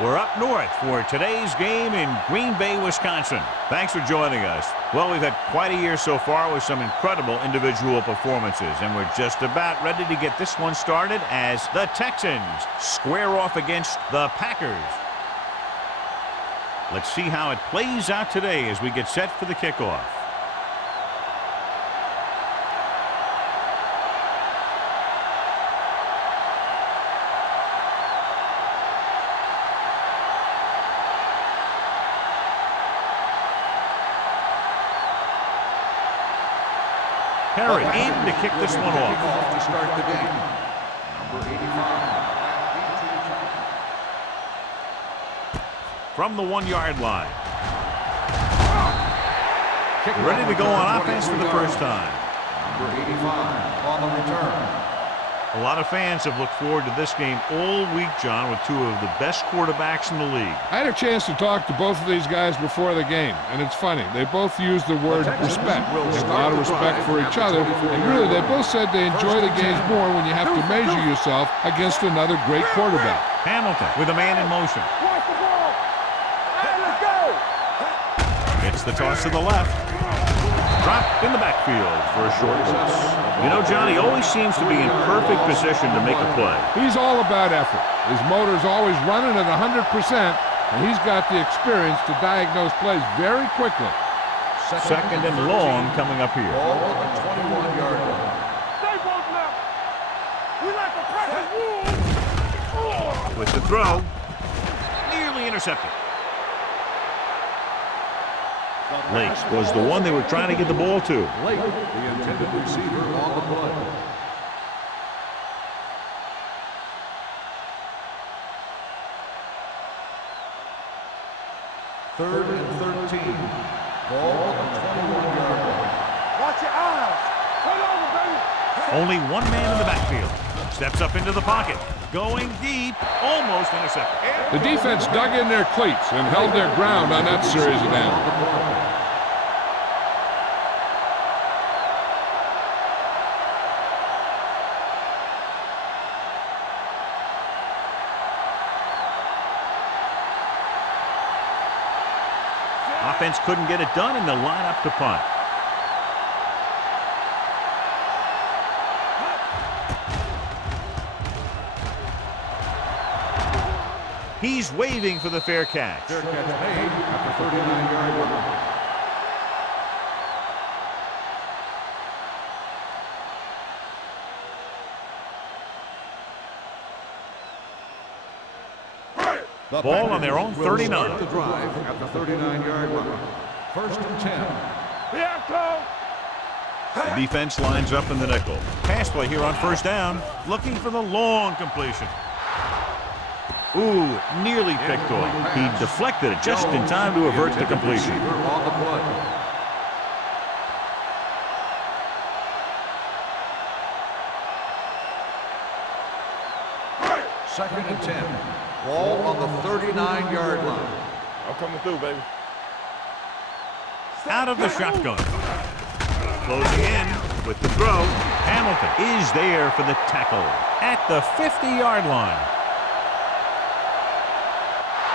We're up north for today's game in Green Bay, Wisconsin. Thanks for joining us. Well, we've had quite a year so far with some incredible individual performances, and we're just about ready to get this one started as the Texans square off against the Packers. Let's see how it plays out today as we get set for the kickoff. Perry in to kick this one off. To start the game. Number 85. From the 1-yard line. Ready to go on offense for the first time. Number 85 on the return. A lot of fans have looked forward to this game all week, John, with two of the best quarterbacks in the league. I had a chance to talk to both of these guys before the game, and it's funny. They both use the word respect. They have a lot of respect for each other, and really, they both said they enjoy the games more when you have to measure yourself against another great quarterback. Hamilton with a man in motion. Watch the ball. Hey, let's go. It's the toss to the left. Dropped in the backfield for a short loss. You know, John, he always seems to be in perfect position to make a play. He's all about effort. His motor's always running at 100%, and he's got the experience to diagnose plays very quickly. Second and long coming up here. Ball on the 21-yard line. Stay both left. We like to practice rules. With the throw. Nearly intercepted. Lake was the one they were trying to get the ball to. Lake, the intended receiver on the play. Third and 13. Ball on the 21-yard line. Watch your eyes. Turn over, baby. Only one man in the backfield. Steps up into the pocket. Going deep. Almost intercepted. The defense dug in their cleats and held their ground on that series of downs. Offense couldn't get it done in the lineup to punt. He's waving for the fair catch. Fair catch made at the 39-yard line. The ball on their own 39. The drive at the 39-yard line. First and 10. Here comes. The defense lines up in the nickel. Pass play here on first down. Looking for the long completion. Ooh, nearly picked off. He deflected it just in time to avert the completion. On the play. Second and 10. Ball on the 39-yard line. I'm coming through, baby. Out of the shotgun. Closing in with the throw. Hamilton is there for the tackle at the 50-yard line.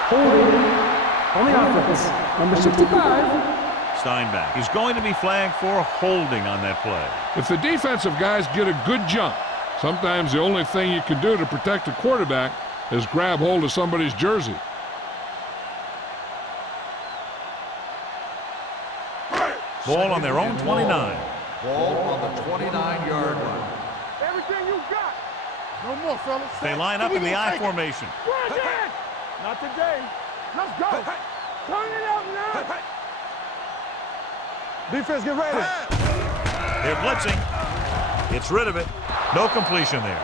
Holding on the offense, number 65. Steinbach is going to be flagged for holding on that play. If the defensive guys get a good jump, sometimes the only thing you can do to protect a quarterback is grab hold of somebody's jersey. Ball on their own 29. Ball on the 29-yard line. Everything you got. No more, fellas. They line up in the I formation. Bring it. Not today. Let's go. Turn it up now. Defense, get ready. They're blitzing. Gets rid of it. No completion there.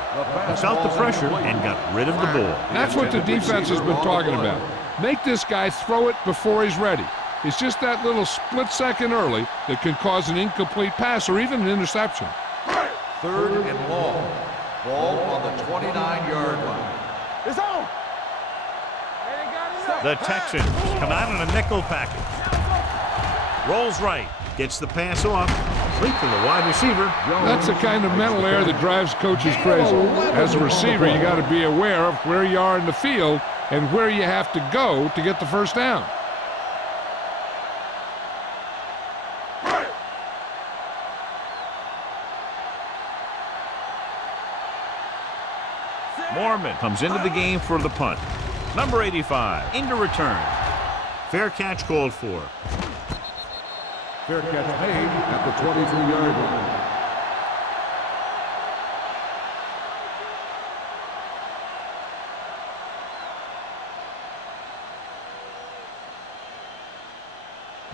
Felt the pressure and got rid of the ball. That's what the defense has been talking about. Make this guy throw it before he's ready. It's just that little split second early that can cause an incomplete pass or even an interception. Third and long. Ball on the 29-yard line. It's on. The Texans come out in a nickel package. Rolls right. Gets the pass off. Complete to the wide receiver. That's the kind of mental error that drives coaches crazy. As a receiver, you got to be aware of where you are in the field and where you have to go to get the first down. Mormon comes into the game for the punt. Number 85 into return. Fair catch called for. Fair catch made at the 23-yard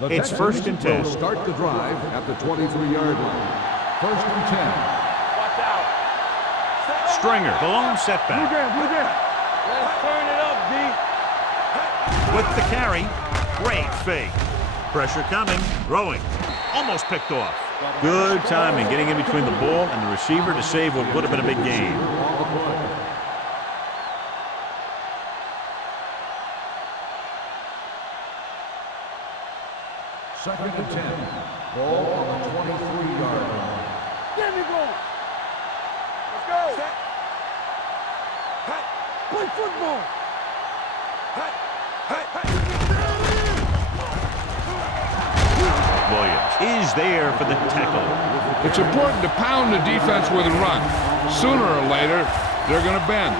line. It's first and 10. Will start the drive at the 23-yard line. First and 10. Watch out. Stringer, the lone setback. Blue down. Let's turn it up, D. With the carry, great fake. Pressure coming, throwing, almost picked off. Good timing, getting in between the ball and the receiver to save what would have been a big gain. Second and 10. Ball on the 23-yard line. Get me going. Let's go. Set. Play football. Williams is there for the tackle. It's important to pound the defense with a run. Sooner or later, they're going to bend.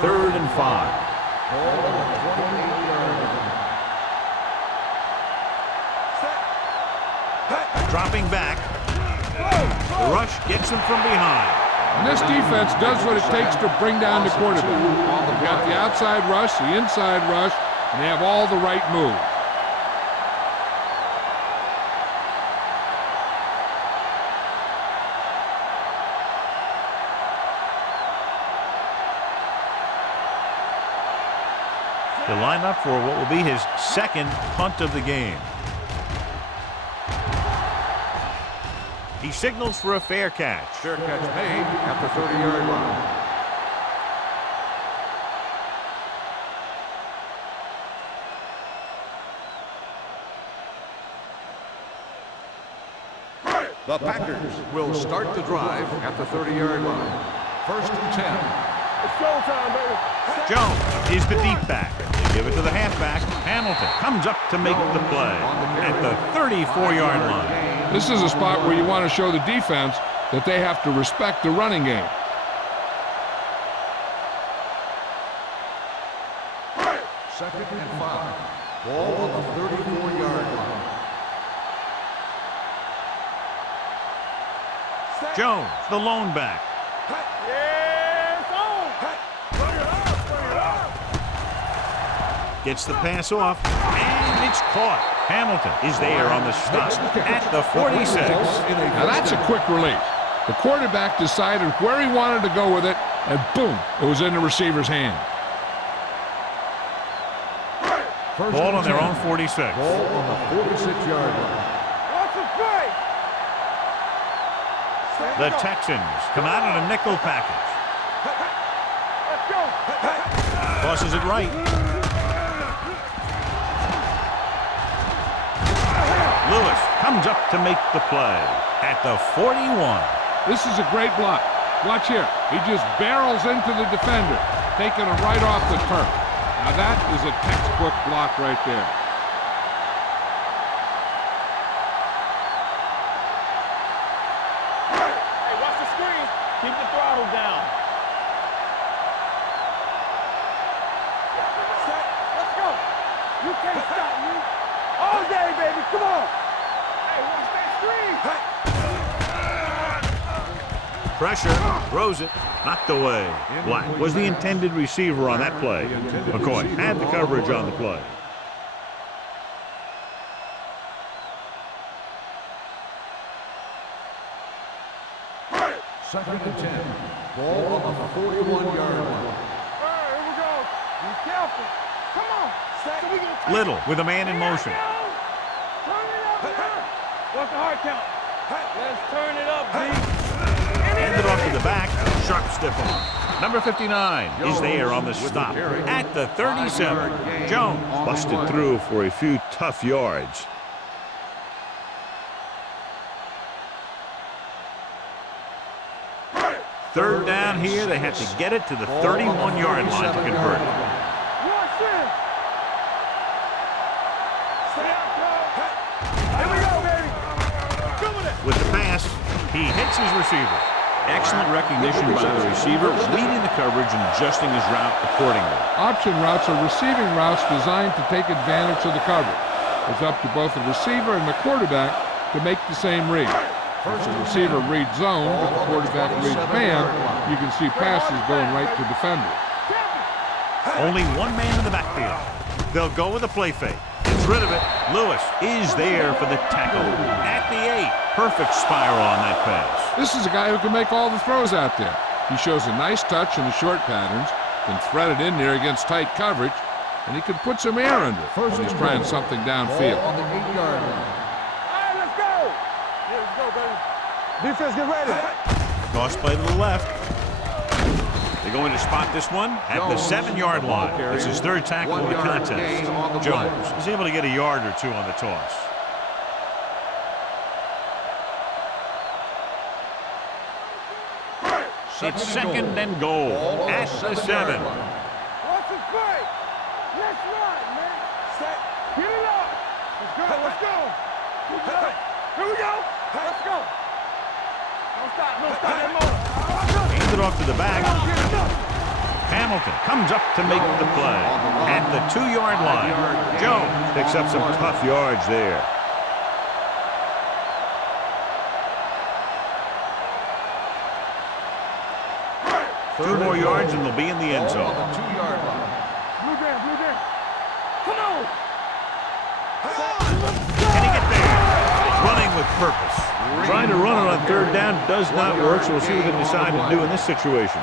Third and 5. Ball on the 28-yard line. Dropping back. The rush gets him from behind. And this defense does what it takes to bring down the quarterback. They've got the outside rush, the inside rush, and they have all the right moves. To line up for what will be his second punt of the game. He signals for a fair catch. Fair catch made at the 30-yard line. The Packers will start the drive at the 30-yard line. First and 10. It's showtime, baby. Jones is the deep back. They give it to the halfback. Hamilton comes up to make the play at the 34-yard line. This is a spot where you want to show the defense that they have to respect the running game. Second and 5. Ball on the 34-yard line. Jones, the lone back. Yeah, it's on. Bring it up. Gets the pass off, and it's caught. Hamilton is there on the stop at the 46. Now that's a quick release. The quarterback decided where he wanted to go with it, and boom, it was in the receiver's hand. Ball on their own 46. Ball on the 46-yard line. Watch the play. The Texans come out in a nickel package. Let's go. Tosses it right. Lewis comes up to make the play at the 41. This is a great block. Watch here. He just barrels into the defender, taking him right off the turf. Now that is a textbook block right there. Hey, watch the screen. Keep the throttle down. Let's go. You can't stop me. All day, baby. Come on. Hey, watch that screen. Pressure, throws it, knocked away. Black was the intended receiver on that play. McCoy had the coverage on the play. Second and 10. Ball on the 41-yard line. All right, here we go. Be careful. Come on. So we can take Little with a man in motion. Turn it up, man. What's the hard count? Let's turn it up, B. Handed off to the back. Sharp stiff arm. Number 59 is there on the stop at the 37. Jones busted through for a few tough yards. Third down here. They have to get it to the 31-yard line to convert it. With the pass, he hits his receiver. Excellent recognition by the receiver, reading the coverage and adjusting his route accordingly. Option routes are receiving routes designed to take advantage of the coverage. It's up to both the receiver and the quarterback to make the same read. If the receiver reads zone, but the quarterback reads man, you can see passes going right to defenders. Only one man in the backfield. They'll go with a play fake. Gets rid of it. Lewis is there for the tackle at the 8. Perfect spiral on that pass. This is a guy who can make all the throws out there. He shows a nice touch in the short patterns, can thread it in there against tight coverage, and he can put some air under it when he's trying something downfield. On the 8-yard line. All right, let's go. Yeah, let's go, baby. Defense, get ready. Toss play to the left. They're going to spot this one at the 7-yard line. It's his third tackle of the contest. Jones is able to get a yard or two on the toss. It's second and goal at the 7. What's the play? Let's run, man. Set. Get it up. Let's go. Let's go. Here we go. Let's go. Don't stop. Don't stop that motor. Hands it off to the back. Hamilton comes up to make the play at the 2-yard line. Jones picks up some tough yards there. Two more yards and they'll be in the end zone. On the 2-yard line. Blue down, blue down. Come on. Can he get there? Running with purpose. Trying to run it on third down does not work, so we'll see what they decide to do in this situation.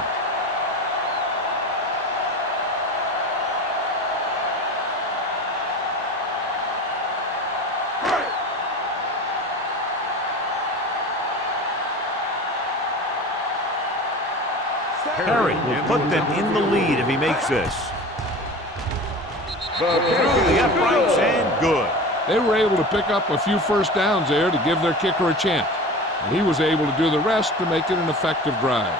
Perry will put them in the lead if he makes this. Through the uprights and good. They were able to pick up a few first downs there to give their kicker a chance. And he was able to do the rest to make it an effective drive.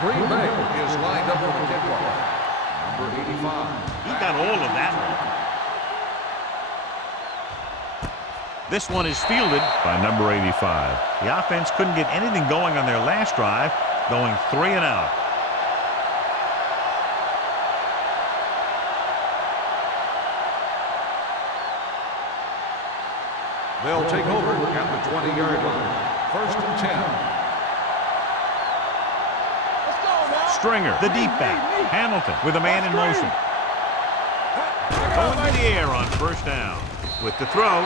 Green Bay is lined up for the kickoff. Number 85. He got all of that one. This one is fielded by number 85. The offense couldn't get anything going on their last drive, going 3 and out. They'll take over at the 20-yard line. First and 10. Stringer, the deep back. Hamilton with a man in motion. Going to the air on first down. With the throw,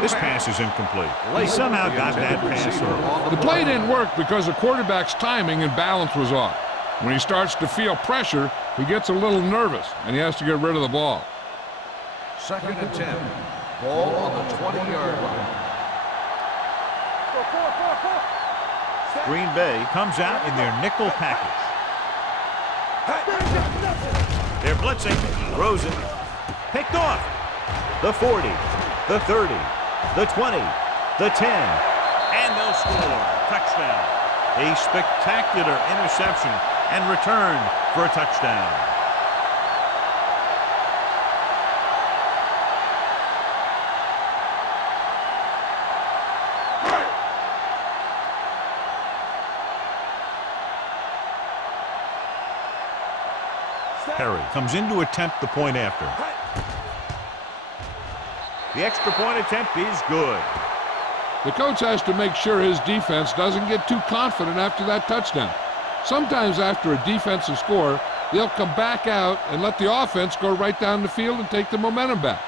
this pass is incomplete. He somehow got that pass off. The play didn't work because the quarterback's timing and balance was off. When he starts to feel pressure, he gets a little nervous, and he has to get rid of the ball. Second and 10. Ball on the 20-yard line. Green Bay comes out in their nickel package. They're blitzing. Throws it. Picked off. The 40, the 30, the 20, the 10. And they'll score. Touchdown. A spectacular interception and return for a touchdown. Perry comes in to attempt the point after. The extra point attempt is good. The coach has to make sure his defense doesn't get too confident after that touchdown. Sometimes after a defensive score, they'll come back out and let the offense go right down the field and take the momentum back.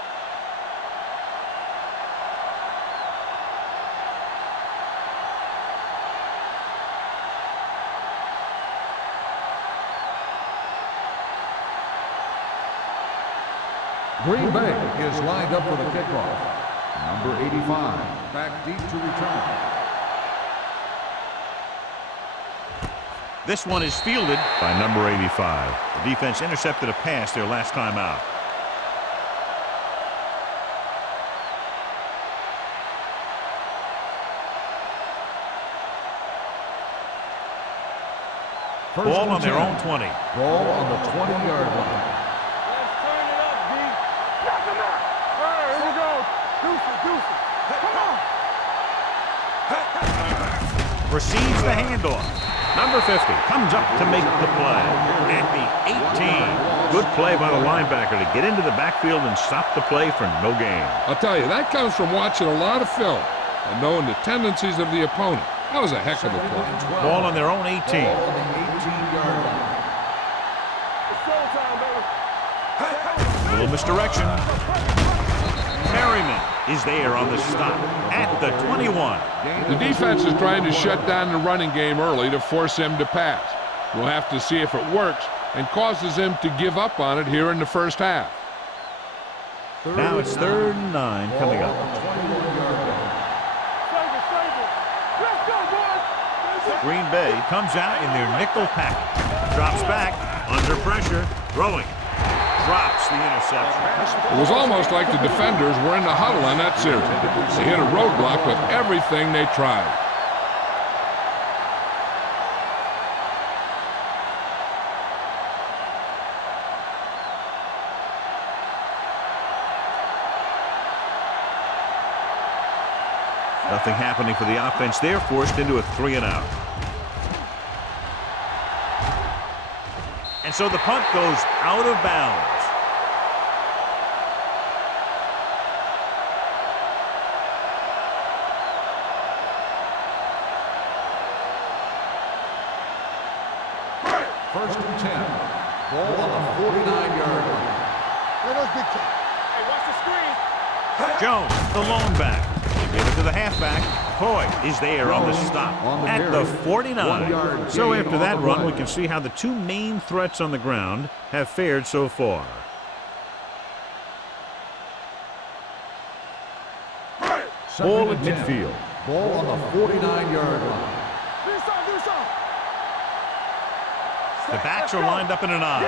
Green Bay is lined up for the kickoff. Number 85, back deep to return. This one is fielded by number 85. The defense intercepted a pass their last time out. Ball on their own 20. Ball on the 20-yard line. Let's turn it up, D. Knock him out. All right, here we go. Deuce it. Come on. Receives the handoff. Number 50 comes up to make the play at the 18. Good play by the linebacker to get into the backfield and stop the play for no gain. I'll tell you, that comes from watching a lot of film and knowing the tendencies of the opponent. That was a heck of a play. Ball on their own 18. Ball on the 18-yard line. It's showtime, baby. Little misdirection. Merriman is there on the stop at the 21. The defense is trying to shut down the running game early to force him to pass. We'll have to see if it works and causes him to give up on it here in the first half. Now it's 3rd and 9 coming up. Let's go, boys. Green Bay comes out in their nickel package. Drops back, under pressure, throwing. Drops the interception. It was almost like the defenders were in the huddle on that series. They hit a roadblock with everything they tried. Nothing happening for the offense. They're forced into a 3-and-out. And so the punt goes out of bounds. First and 10. Ball on the 49-yard line. Hey, watch the screen. Jones, the lone back. They give it to the halfback. Hoy is there on the stop at the 49. So after that run, we can see how the two main threats on the ground have fared so far. Ball at midfield. Ball on the 49-yard line. Do something. The backs are lined up in an I.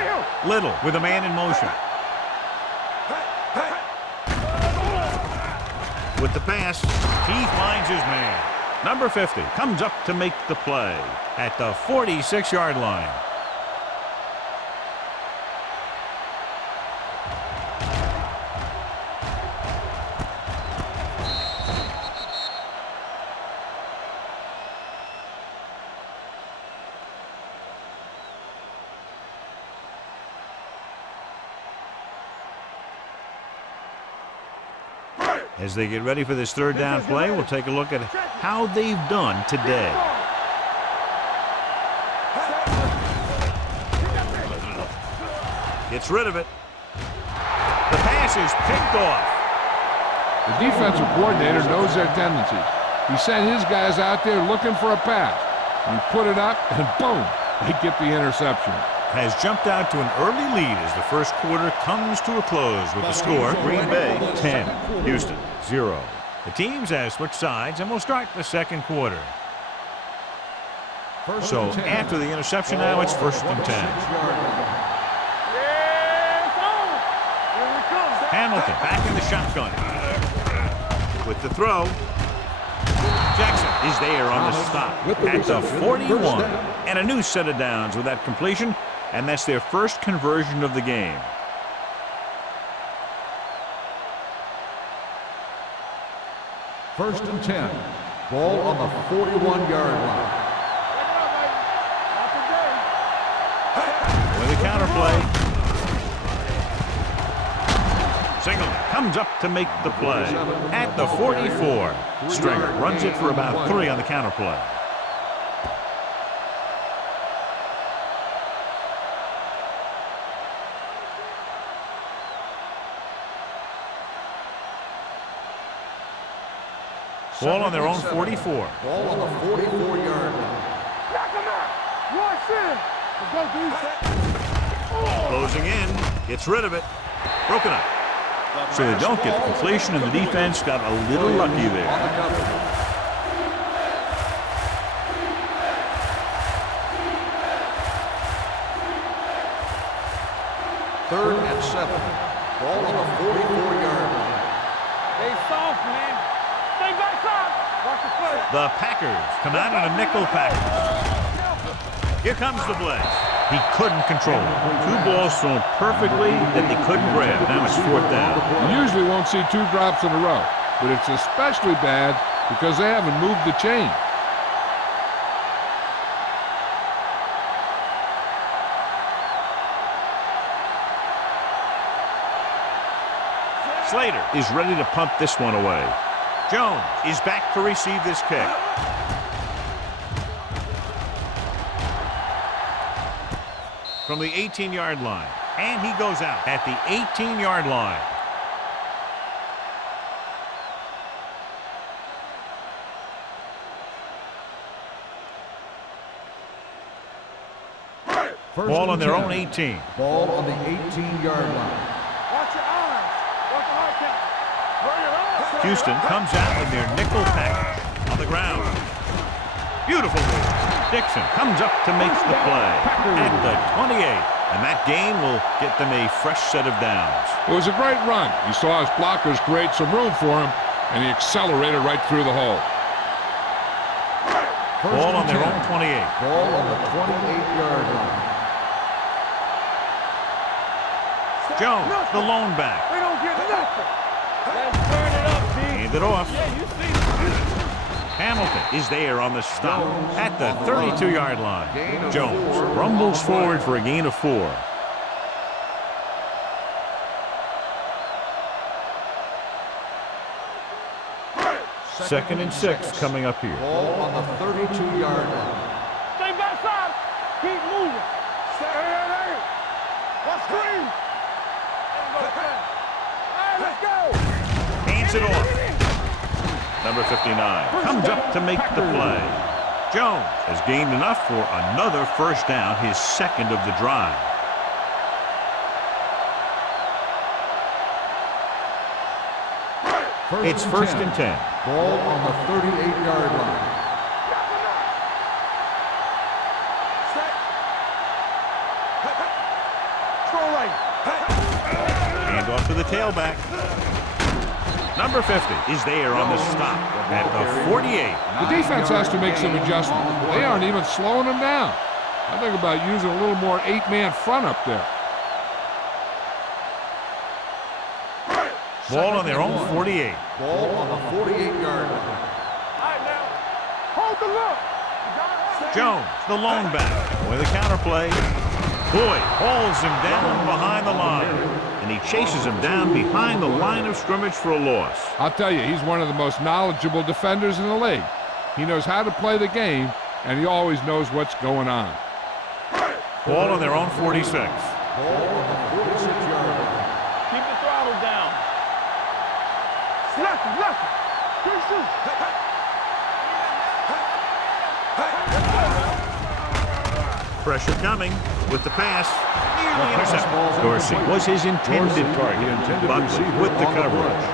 Little with a man in motion. With the pass, he finds his man. Number 50 comes up to make the play at the 46-yard line. As they get ready for this 3rd down play, we'll take a look at how they've done today. Gets rid of it. The pass is picked off. The defensive coordinator knows their tendencies. He sent his guys out there looking for a pass. He put it up, and boom, they get the interception. Has jumped out to an early lead as the first quarter comes to a close with the score Green Bay 10, Houston 0. The teams have switched sides and will start the second quarter. So after the interception now it's 1st and 10. Hamilton back in the shotgun. With the throw. Jackson is there on the stop at the 41. And a new set of downs with that completion. And that's their first conversion of the game. First and 10. Ball on the 41-yard line. With a counterplay. Singleton comes up to make the play at the 44. Stringer runs it for about 3 on the counterplay. Ball on their own 44. Ball on the 44-yard line. Knock him out. Watch it. Let's go, D. Closing in. Gets rid of it. Broken up. so they don't get the completion, and the defense got a little lucky there. Third and 7. Ball on the 44-yard line. Stay soft, man. Stay back soft. Watch the foot. The Packers come out in a nickel package. Here comes the blitz. He couldn't control it. Two balls thrown perfectly that they couldn't grab. Now it's 4th down. You usually won't see 2 drops in a row, but it's especially bad because they haven't moved the chain. Slater is ready to punt this one away. Jones is back to receive this kick. From the 18-yard line. And he goes out at the 18-yard line. Ball on their own 18. Ball on the 18-yard line. Watch your eyes. Watch the hard count. Bring it on. Houston comes out in their nickel package on the ground. Beautiful move. Dixon comes up to make the play at the 28. And that gain will get them a fresh set of downs. It was a great run. He saw his blockers create some room for him, and he accelerated right through the hole. Ball on their own 28. Ball on the 28-yard line. Jones, the lone back. We don't get nothing. Let's turn it up, D. Hand it off. Yeah, you see. Hamilton is there on the stop at the 32-yard line. Jones rumbles forward for a gain of 4. Second and 6 coming up here. Ball on the 32-yard line. Stay back side. Keep moving. Hey. Let's scream. Hey, let's go. Hands it off. Number 59 comes up to make the play. Jones has gained enough for another first down, his second of the drive. It's first and 10. Ball on the 38-yard line. Hand off to the tailback. Number 50 is there on the stop at the 48. The defense has to make some adjustments. They aren't even slowing them down. I think about using a little more 8-man front up there. Ball on their own 48. Ball on the 48-yard line. All right, now. Hold the look. Jones, the lone back. With a counterplay. Boyd hauls him down behind the line. And he chases him down behind the line of scrimmage for a loss. I'll tell you, he's one of the most knowledgeable defenders in the league. He knows how to play the game, and he always knows what's going on. Ball on their own 46. Ball on the 46-yard line. Keep the throttle down. Left. Pressure coming with the pass. Nearly intercepted. Dorsey was his intended target. Buckley with the coverage.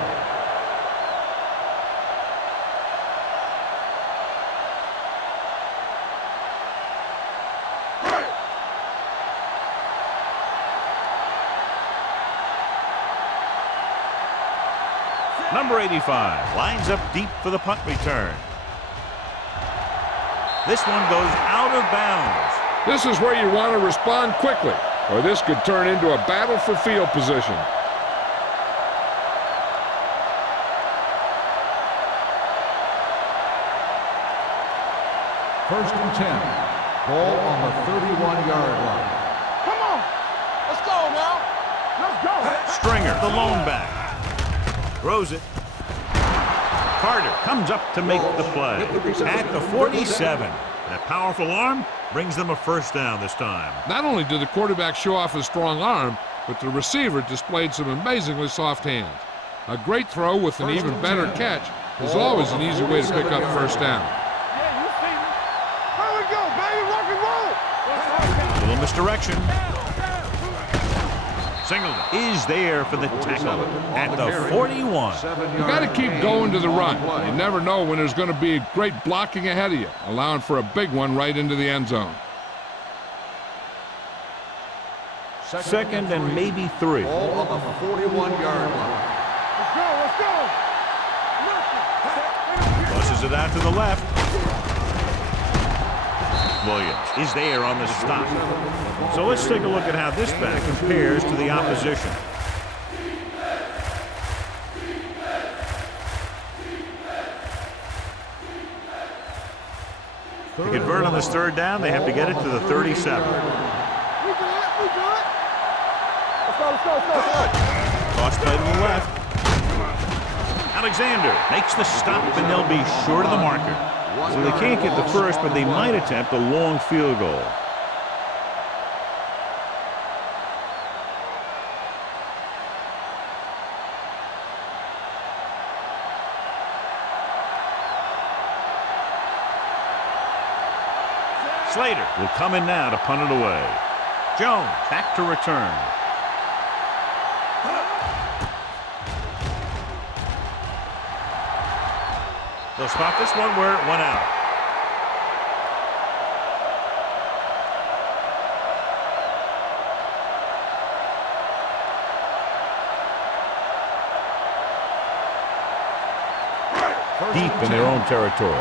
Number 85 lines up deep for the punt return. This one goes out of bounds. This is where you want to respond quickly, or this could turn into a battle for field position. First and 10. Ball on the 31-yard line. Come on. Let's go now. Let's go. Stringer, the lone back. Throws it. Carter comes up to make the play at the 47. That powerful arm brings them a first down this time. Not only did the quarterback show off his strong arm, but the receiver displayed some amazingly soft hands. A great throw with an even better catch is always an easy way to pick up first down. Yeah, you see me. Here we go, baby. Rock and roll. Little misdirection. Singleton is there for the tackle at the 41. You got to keep going to the run. You never know when there's going to be great blocking ahead of you, allowing for a big one right into the end zone. Second and maybe 3. Ball on the 41-yard line. Let's go. Pushes it out to the left. Williams is there on the stop. So let's take a look at how this back compares to the opposition. To convert on this third down, they have to get it to the 37. We good. Let's go. Toss play to the left. Alexander makes the stop, and they'll be short of the marker. So they can't get the first, but they might attempt a long field goal. Slater will come in now to punt it away. Jones back to return. They'll spot this one where it went out. Deep in their own territory.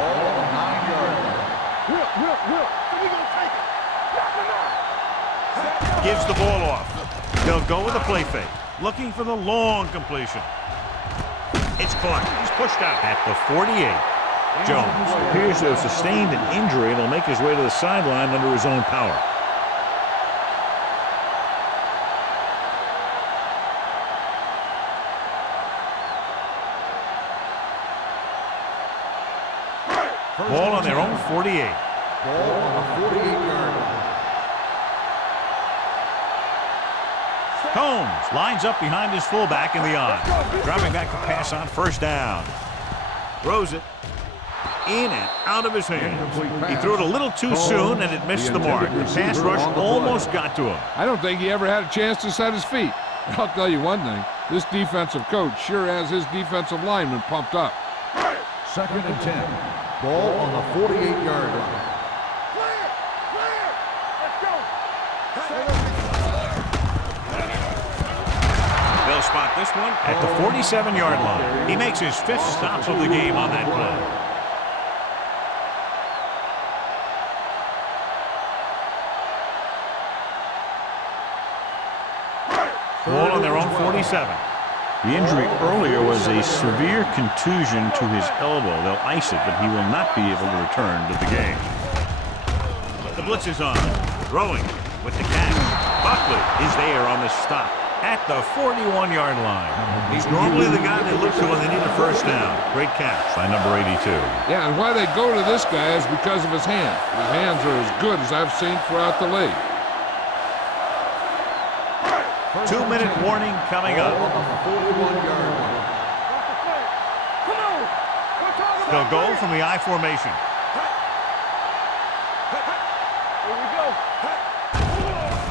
Gives the ball off. They'll go with a play fake. Looking for the long completion. It's caught. He's pushed out at the 48. Jones appears to have sustained an injury and will make his way to the sideline under his own power. Ball on their own 48. Ball on the 48-yard line. Combs lines up behind his fullback in the on. Dropping back to pass on first down. Throws it in and out of his hands. He threw it a little too soon and it missed the mark. The pass rush almost got to him. I don't think he ever had a chance to set his feet. I'll tell you one thing. This defensive coach sure has his defensive lineman pumped up. 2nd and 10. Ball on the 48-yard line. Clear. Let's go. They'll spot this one at the 47-yard line. He makes his 5th stop of the game on that play. Ball on their own 47. The injury earlier was a severe contusion to his elbow. They'll ice it, but he will not be able to return to the game. The blitz is on. Throwing with the catch. Buckley is there on the stop at the 41-yard line. He's normally the guy they look to when they need a first down. Great catch by number 82. Yeah, and why they go to this guy is because of his hands. His hands are as good as I've seen throughout the league. 2-minute warning coming up. They'll go from the I formation. Here we go.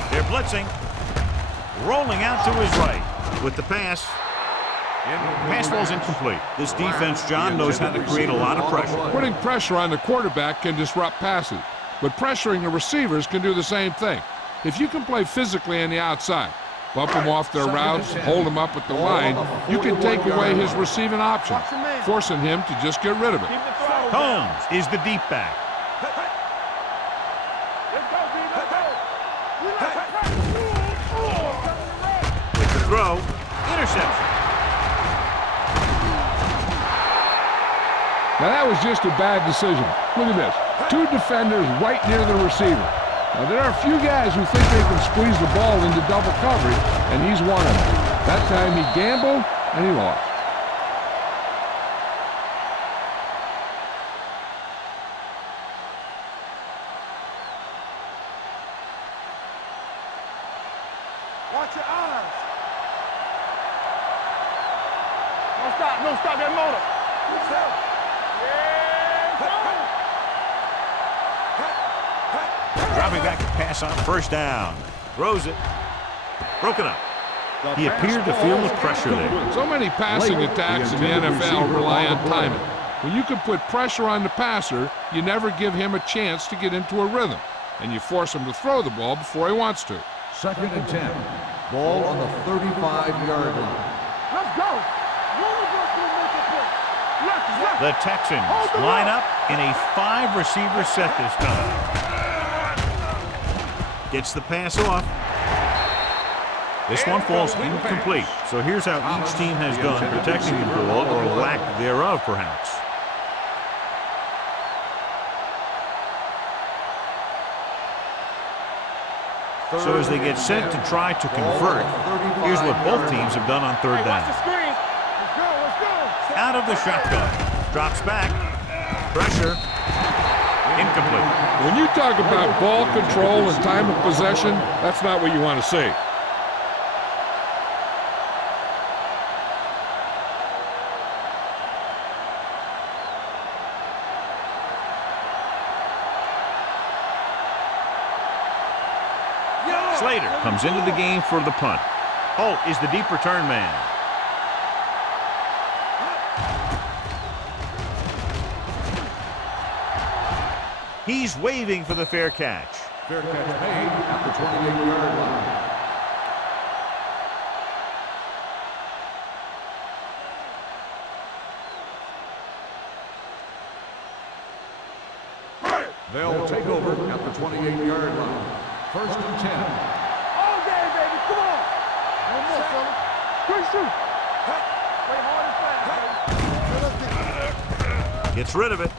They're blitzing. Rolling out to his right with the pass. Pass falls incomplete. This defense, John, knows how to create a lot of pressure. Putting pressure on the quarterback can disrupt passes, but pressuring the receivers can do the same thing. If you can play physically on the outside, bump them off their routes, hold them up at the line, you can take away his receiving options, forcing him to just get rid of it. Combs is the deep back. Let's go, D. Let's go. We like to press. With the throw, interception. Now that was just a bad decision. Look at this. 2 defenders right near the receiver. Now there are a few guys who think they can squeeze the ball into double coverage, and he's one of them. That time he gambled, and he lost. Watch your eyes. Don't stop that motor. Dropping back to pass on first down. Throws it. Broken up. He appeared to feel the pressure there. So many passing attacks in the NFL rely on timing. When you can put pressure on the passer, you never give him a chance to get into a rhythm, and you force him to throw the ball before he wants to. 2nd and 10. Ball on the 35-yard line. Let's go. The Texans line up in a 5-receiver set this time. Gets the pass off. This one falls incomplete. So here's how each team has done protecting the ball, or lack thereof, perhaps. So as they get set to try to convert, here's what both teams have done on 3rd down. Out of the shotgun. Drops back. Pressure. Incomplete. When you talk about ball control and time of possession, that's not what you want to see. Slater comes into the game for the punt. Holt is the deep return man. He's waving for the fair catch. Fair catch made at the 28-yard line. They'll take over at the 28-yard line. 1st and 10. All day, baby. Come on. One more, fella. Quick shoot. Play hard and fast. Gets rid of it.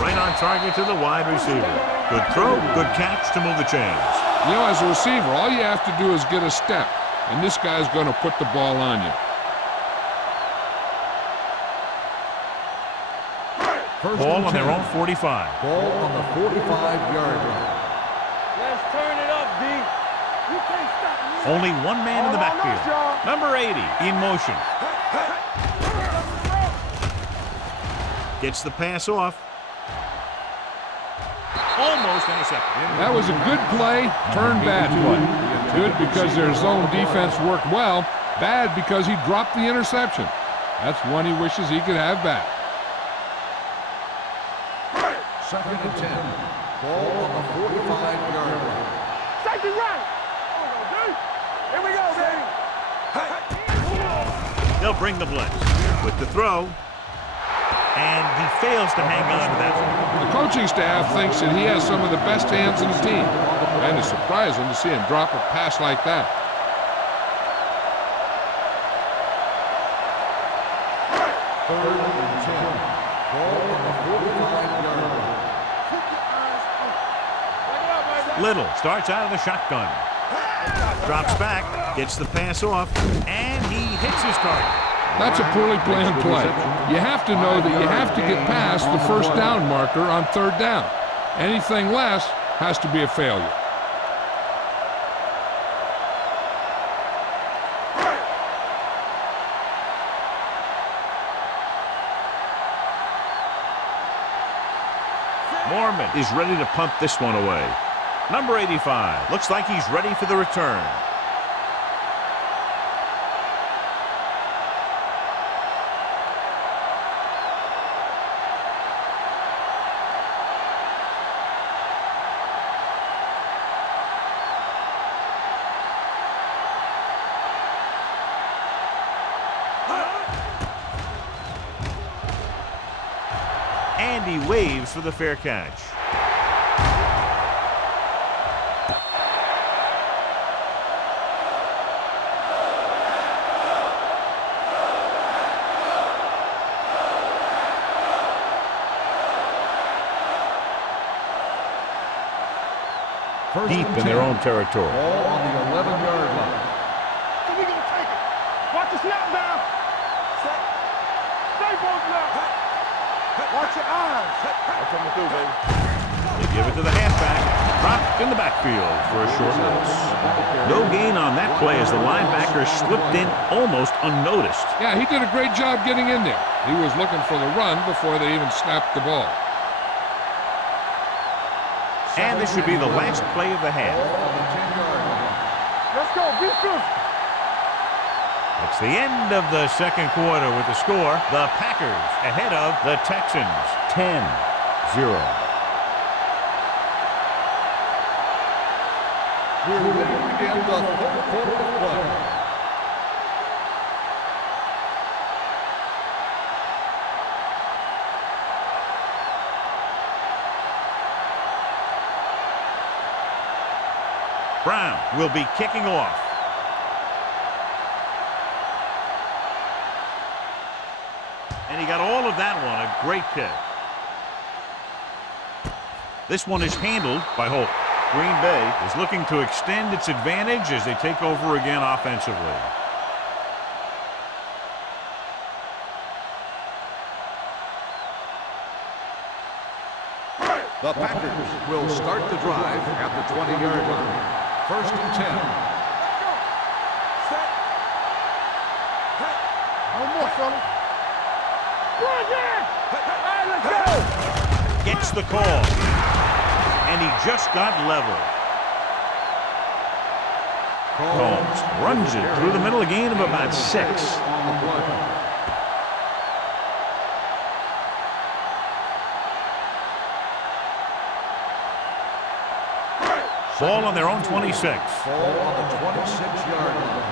Right on target to the wide receiver. Good throw, good catch to move the chains. You know, as a receiver, all you have to do is get a step, and this guy's going to put the ball on you. Ball on their own 45. Ball on the 45-yard line. Let's turn it up, D. You can't stop me. Only one man in the backfield. Number 80 in motion. Gets the pass off. Almost intercepted. That was a good play, turned bad play. Good because their zone defense worked well. Bad because he dropped the interception. That's one he wishes he could have back. 2nd and 10. Ball on the 45-yard line. Safety right. Here we go, baby. They'll bring the blitz with the throw. And he fails to hang on to that one. The coaching staff thinks that he has some of the best hands in the team. And it's surprising to see him drop a pass like that. 3rd and 10. Ball on the 45-yard line. Little starts out of the shotgun. Drops back, gets the pass off, and he hits his target. That's a poorly planned play. You have to know that you have to get past the 1st down marker on 3rd down. Anything less has to be a failure. Mormon is ready to punt this one away. Number 85 looks like he's ready for the return. And he waves for the fair catch. Deep in their own territory. Ball on the 11-yard line. So we gonna take it. Watch the snap down. Set. Stay both left. Watch your eyes. I'm coming through, baby. They give it to the halfback. Dropped in the backfield for a short loss. No gain on that play as the linebacker slipped in almost unnoticed. Yeah, he did a great job getting in there. He was looking for the run before they even snapped the ball. And this should be the last play of the half. Ball on the 10-yard line. Let's go. Be physical. It's the end of the second quarter with the score. The Packers ahead of the Texans, 10-0. We're ready to begin the third quarter of play. Brown will be kicking off. And he got all of that one. A great kick. This one is handled by Holt. Green Bay is looking to extend its advantage as they take over again offensively. The Packers will start the drive at the 20-yard line. First and 10. Set. One more, fella. Go again. All right, let's go. Gets the call. And he just got level. Combs runs it through the middle, a gain of about 6. On the play. Ball on their own 26. Ball on the 26-yard line.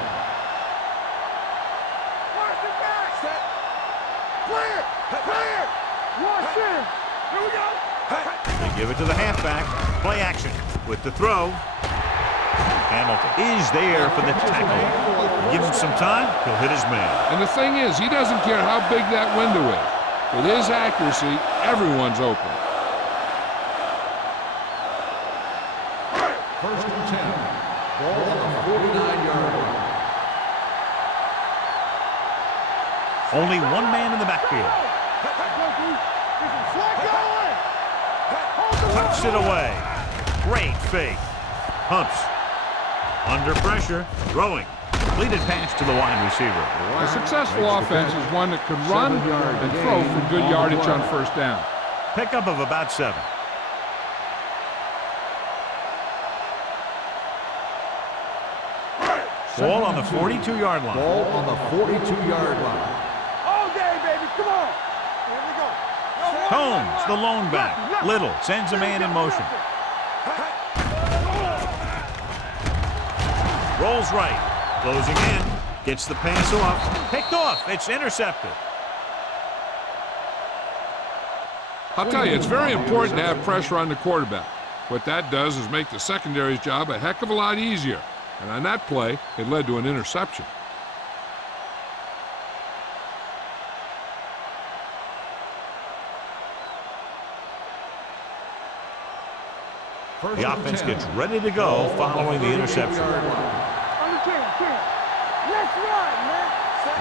Watch it back. Set. Clear. Clear. Watch in. Here we go. They give it to the halfback. Play action with the throw. Hamilton is there for the tackle. Give him some time, he'll hit his man. And the thing is, he doesn't care how big that window is. With his accuracy, everyone's open. First and 10. Ball on the 49-yard line. Only one man in the backfield. Tucks it away. Great fake. Pumps. Under pressure. Throwing. Completed pass to the wide receiver. A successful offense is one that can run and throw for good yardage on first down. Pickup of about 7. Ball on the 42-yard line. Ball on the 42-yard line. All day, baby. Come on. Here we go. Combs, the lone back. Little sends a man in motion. Rolls right. Closing in. Gets the pass off. Picked off. It's intercepted. I'll tell you, it's very important to have pressure on the quarterback. What that does is make the secondary's job a heck of a lot easier. And on that play, it led to an interception. The offense gets ready to go following the interception.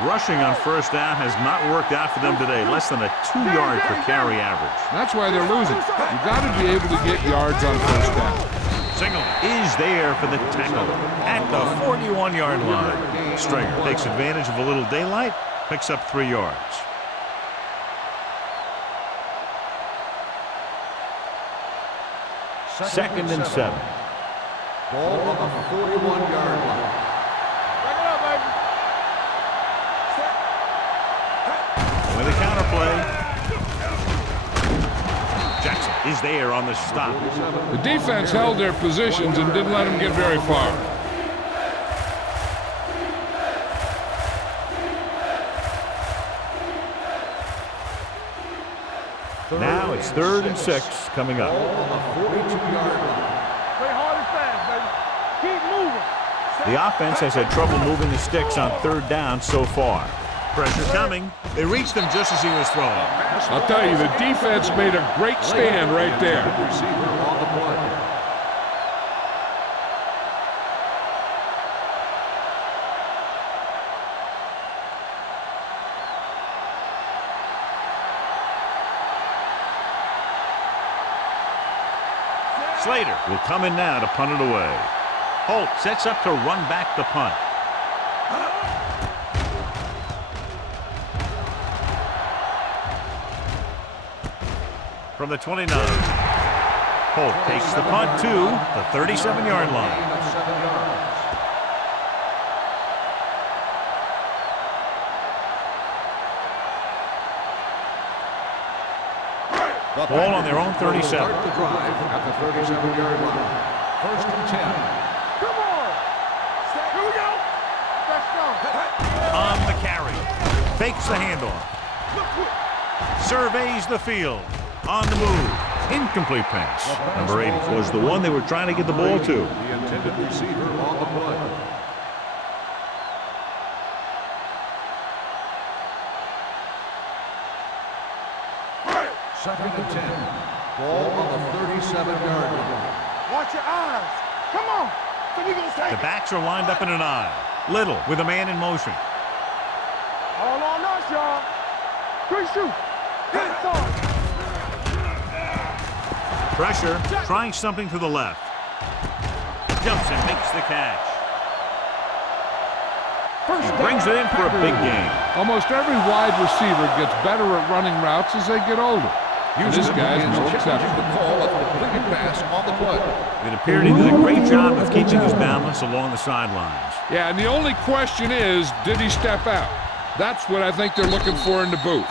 Rushing on first down has not worked out for them today. Less than a 2-yard per carry average. That's why they're losing. You've got to be able to get yards on first down. Single is there for the tackle at the 41-yard line. Stringer takes advantage of a little daylight, picks up 3 yards. Second and 7. Ball on the 41-yard line. Back it up, baby. With a counterplay. Jackson is there on the stop. The defense held their positions and didn't let them get very far. Now it's 3rd and 6 coming up. Ball on the 42-yard line. Play hard and fast, baby. Keep moving. The offense has had trouble moving the sticks on 3rd down so far. Pressure coming. They reached him just as he was throwing. I'll tell you, the defense made a great stand right there. Receiver on the play. Slater will come in now to punt it away. Holt sets up to run back the punt. From the 29. Holt takes the punt to the 37-yard line. Ball on their own 37. Start the drive at the 37-yard line. First and 10. Come on. Here we go. Let's go. On the carry. Fakes the handoff. Surveys the field. On the move. Incomplete pass. Number 80 was the one they were trying to get the ball to. The intended receiver on the play. Second and 10. Ball on the 37-yard line. Watch your eyes. Come on. So we gonna take The backs are lined up in an eye. Little with a man in motion. all on us, y'all. Good shoot. Good start. Pressure, trying something to the left. Jumps and makes the catch. Brings it in for a big gain. Almost every wide receiver gets better at running routes as they get older. And this guy's no exception. The call of completed pass on the play. It appeared he did a great job of keeping his balance along the sidelines. Yeah, and the only question is, did he step out? That's what I think they're looking for in the booth.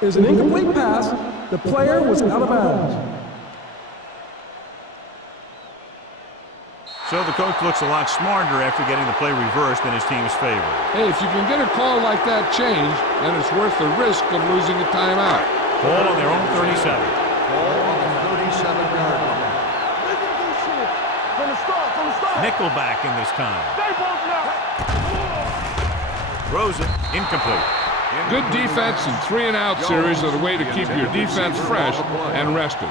Is an incomplete pass. The player was out of bounds. So the coach looks a lot smarter after getting the play reversed in his team's favor. Hey, if you can get a call like that changed, then it's worth the risk of losing a timeout. Ball on their own 37. Ball on the 37-yard line. Listen to this shit. From the start. Nickelback in this time. They both now. Throws it. Incomplete. Good defense and 3-and-out series are the way to keep your defense fresh and rested.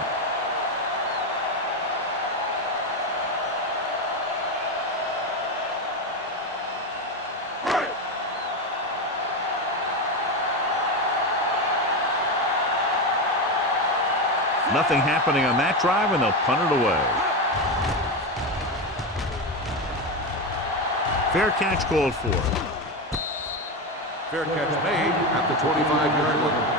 Nothing happening on that drive, and they'll punt it away. Fair catch called for. Fair catch made at the 25-yard line.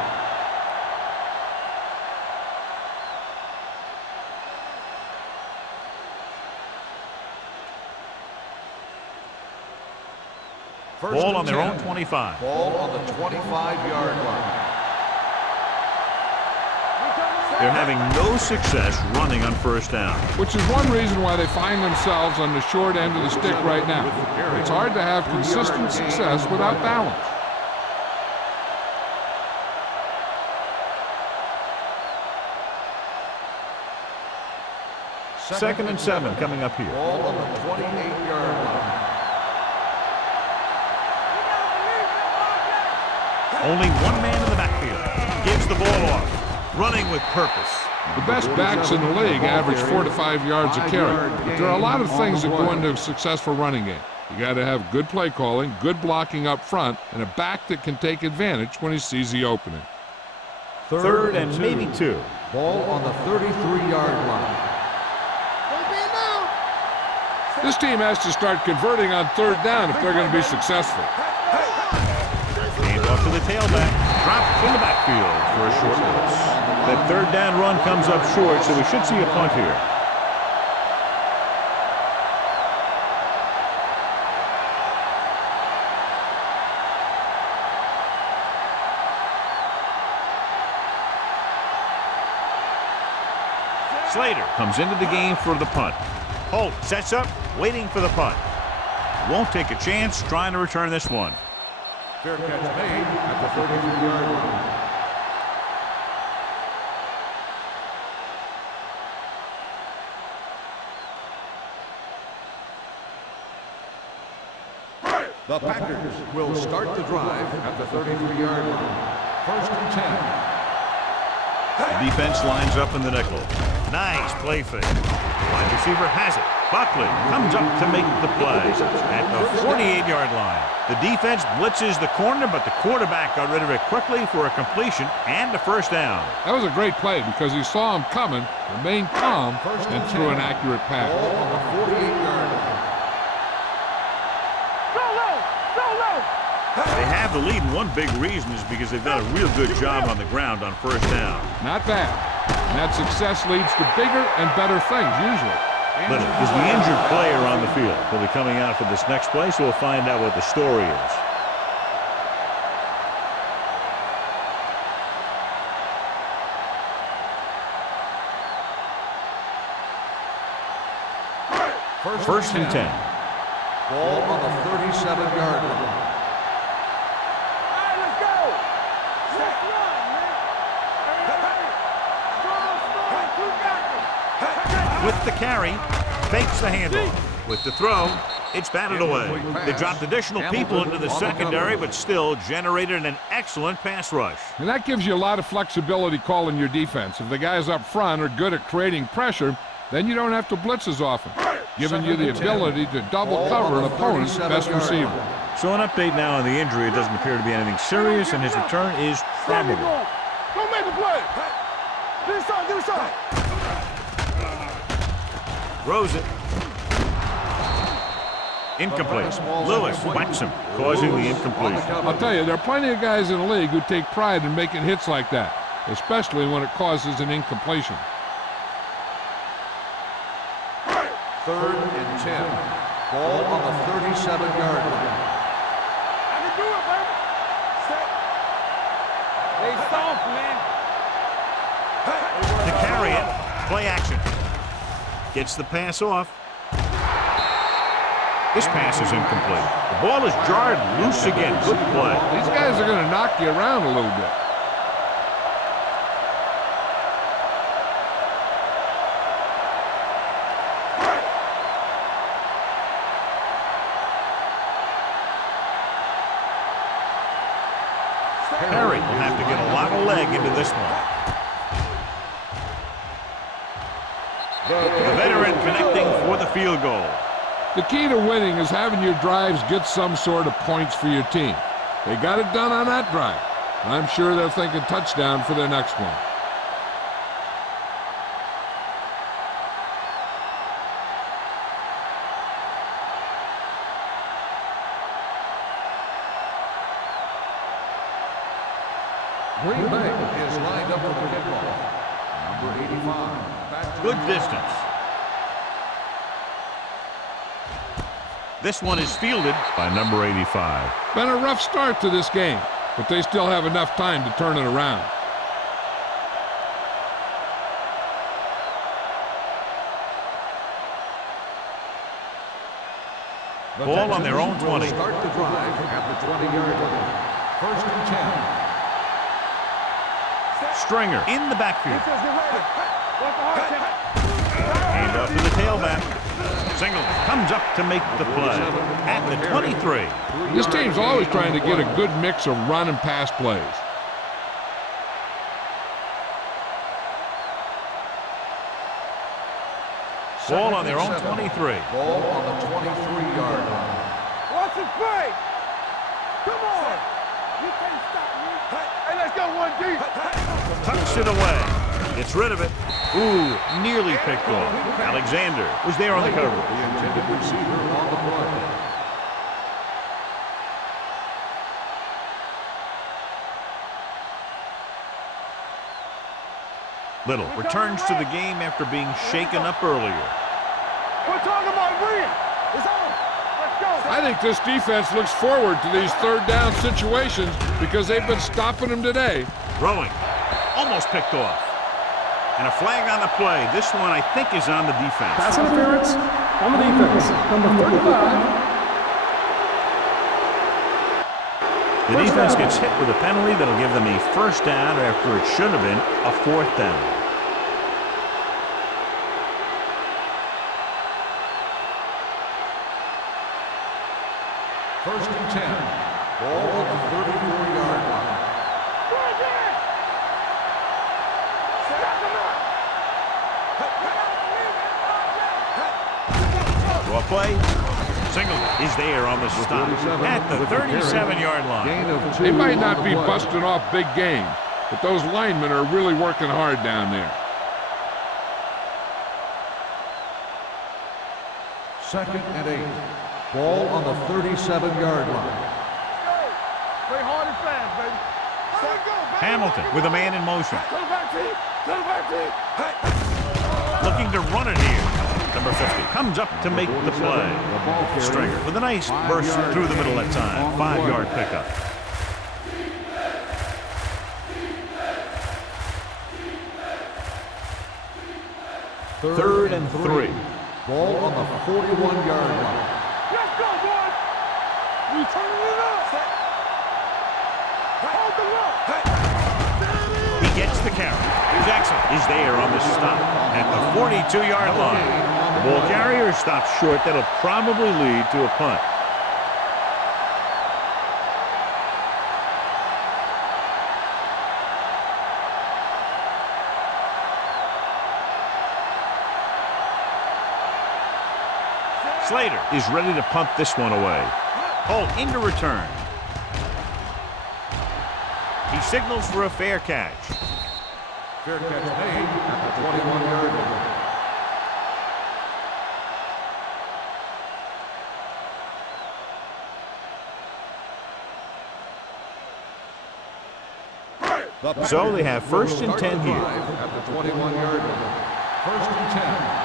Ball on their own 25. Ball on the 25-yard line. They're having no success running on first down. Which is one reason why they find themselves on the short end of the stick right now. It's hard to have consistent success without balance. Second and 7 coming up here. Ball on the 28-yard line. Only one man in the backfield. Gives the ball off. Running with purpose. The best backs in the league average 4 to 5 yards a carry. But there are a lot of things that go into a successful running game. You got to have good play calling, good blocking up front, and a back that can take advantage when he sees the opening. Third and maybe 2. Ball on the 33-yard line. This team has to start converting on third down if they're going to be successful. Hand off to the tailback. Dropped in the backfield for a short loss. That third down run comes up short, so we should see a punt here. Slater comes into the game for the punt. Holt sets up, waiting for the punt. Won't take a chance trying to return this one. Fair catch made at the 33-yard line. The Packers will start the drive at the 33-yard line. First and 10. The defense lines up in the nickel. Nice play fake. Wide receiver has it. Buckley comes up to make the play at the 48-yard line. The defense blitzes the corner, but the quarterback got rid of it quickly for a completion and a first down. That was a great play because he saw him coming, remained calm, and threw an accurate pass. Ball on the 48-yard line. They have the lead, and one big reason is because they've done a real good job on the ground on first down. Not bad. And that success leads to bigger and better things, usually. Little is the injured player on the field. He'll be coming out for this next play, so we'll find out what the story is. First and 10. Ball on the 37-yard line. All right, let's go. Let's run, man. Strong, With the carry, fakes the handoff. With the throw, it's batted away. They dropped additional people into the secondary, but still generated an excellent pass rush. And that gives you a lot of flexibility calling your defense. If the guys up front are good at creating pressure, then you don't have to blitz as often, giving you the ability to double cover an opponent's best receiver. So an update now on the injury. It doesn't appear to be anything serious, and his return is probable. Don't make a play. Give it some, give it some. Throws it. Incomplete. Lewis whacks him, causing the incompletion. I'll tell you, there are plenty of guys in the league who take pride in making hits like that, especially when it causes an incompletion. 3rd and 10. Ball on the 37-yard line. I can do it, baby. Set. They soft, man. To carry it, play action. Gets the pass off. This pass is incomplete. The ball is jarred loose again. Good play. These guys are going to knock you around a little bit. Perry will have to get a lot of leg into this one. The veteran connecting for the field goal. The key to winning is having your drives get some sort of points for your team. They got it done on that drive. I'm sure they're thinking touchdown for their next one. Green Bay is lined up for the kickoff. Number 85. Good distance. This one is fielded by number 85. Been a rough start to this game, but they still have enough time to turn it around. Ball on their own 20. Start the drive at the 20-yard line. 1st and 10. Stringer in the backfield. Defense, get ready. Watch the hard count. Hand off to the tailback. Singleton comes up to make the play at the 23. This team's always trying to get a good mix of run and pass plays. Ball on their own 23. Ball on the 23-yard line. Watch it play. Come on. You can't stop me. Hey, let's go 1D. Tucks it away. Gets rid of it. Ooh, nearly picked off. Alexander was there on the cover. The intended receiver on the play. Little returns to the game after being shaken up earlier. We're talking about win. It's on. Let's go. I think this defense looks forward to these third down situations because they've been stopping them today. Throwing. Almost picked off. And a flag on the play. This one, I think, is on the defense. Pass interference on the defense. Number 35. The defense gets hit with a penalty that'll give them a first down after it should have been a 4th down. First and 10. Ball on the 34-yard line. Draw play. Singleton is there on the stop at the 37-yard line. Gain of 2. They might not on be the play. busting off big games, but those linemen are really working hard down there. 2nd and 8. Ball on the 37-yard line. Play hard and fast, baby. Let it go, baby. Hamilton with a man in motion. To the back, team. To the back, team. Looking to run it here. Number 50 comes up to make the play. Stringer with a nice burst through the middle that time. 5-yard pickup. Third and 3. Ball on the 41-yard line. Let's go, boys. We turning it up. Hold the look. He gets the carry. Jackson is there on the stop at the 42-yard line. The ball carrier stops short. That'll probably lead to a punt. Slater is ready to punt this one away. Holt into return. He signals for a fair catch. Fair catch made at the 21-yard line. So they have first and 10 here. At the 21-yard line. First and 10.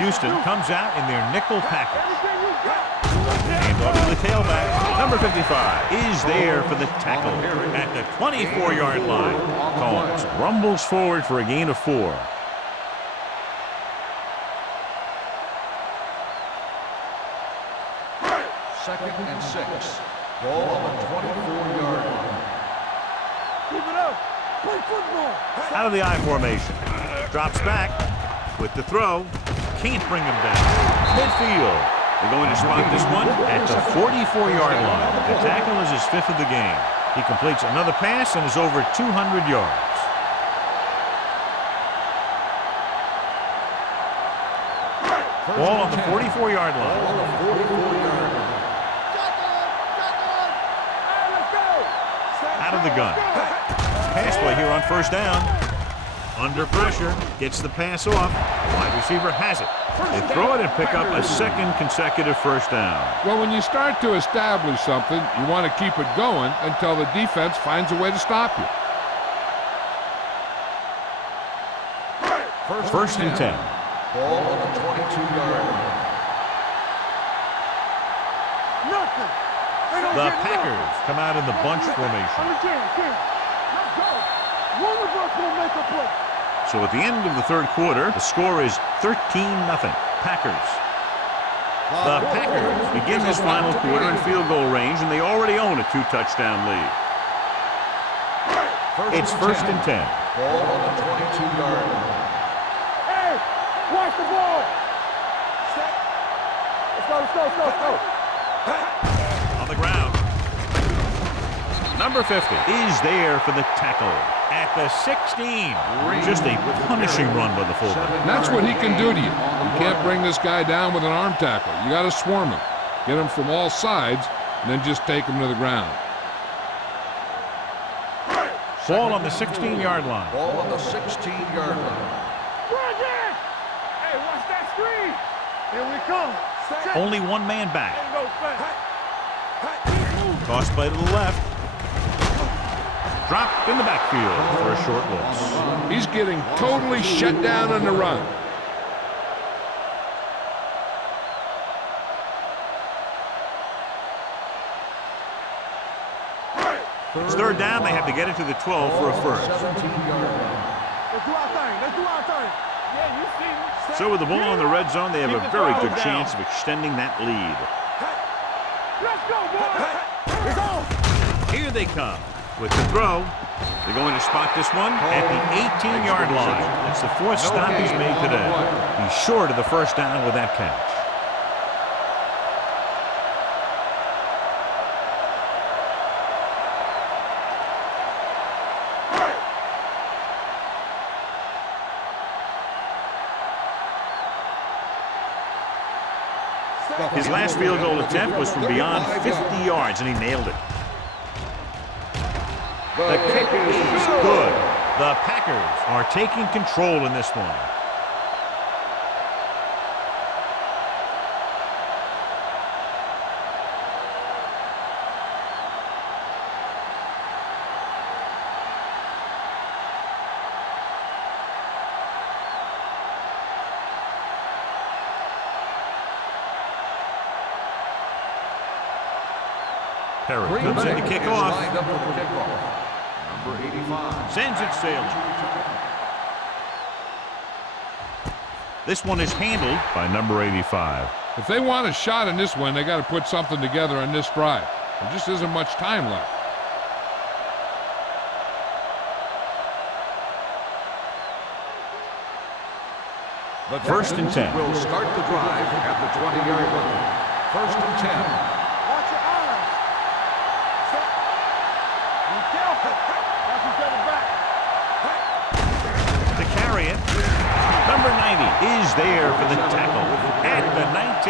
Houston comes out in their nickel package. Hand off to the tailback. Number 55 is there for the tackle at the 24-yard line. Collins rumbles forward for a gain of 4. Second and 6. Ball on the 24-yard line. Keep it up. Play football. Out of the I formation. Drops back with the throw. Can't bring him down. Midfield. They're going to spot this one at the 44-yard line. The tackle is his 5th of the game. He completes another pass and is over 200 yards. Ball on the 44-yard line. Out of the gun. Pass play here on first down. Under pressure, gets the pass off. Wide receiver has it. They throw it and pick up a second consecutive first down. Well, when you start to establish something, you want to keep it going until the defense finds a way to stop you. First and 10. Ball on the 22-yard line. Nothing. The Packers come out in the bunch formation. Let's go. One of us will make a play. So at the end of the third quarter, the score is 13-0. Packers. The Packers begin this final quarter in field goal range, and they already own a 2-touchdown lead. It's first and 10. Ball on the 22-yard line. Hey, watch the ball. Let's go. On the ground. Number 50 is there for the tackle at the 16. Just a punishing run by the fullback. And that's what he can do to you. You can't bring this guy down with an arm tackle. You got to swarm him. Get him from all sides, and then just take him to the ground. Ball on the 16-yard line. Ball on the 16-yard line. Hey, watch that screen. Here we come. Only one man back. Toss play to the left. Dropped in the backfield for a short loss. He's getting totally shut down on the run. It's third down. They have to get it to the 12 for a first. 17-yard line. Let's do our thing. Yeah, you see me. So with the ball in the red zone, they have a very good chance of extending that lead. Let's go, boys. It's on. Here they come with the throw. They're going to spot this one at the 18-yard line. It's the 4th stop he's made today. He's short of the first down with that catch. His last field goal attempt was from beyond 50 yards, and he nailed it. The kick is good. The Packers are taking control in this one. Perry Green comes in Bay to kick is off. lined up for the kickoff. Number 85. Sends it sailing. This one is handled by number 85. If they want a shot in this one, they got to put something together on this drive. There just isn't much time left. The First and 10. will start the drive at the 20-yard line. First and 10. Watch your eyes. Stop. Be careful. Watch each other back. To carry it, number 90 is there for the tackle at the 19.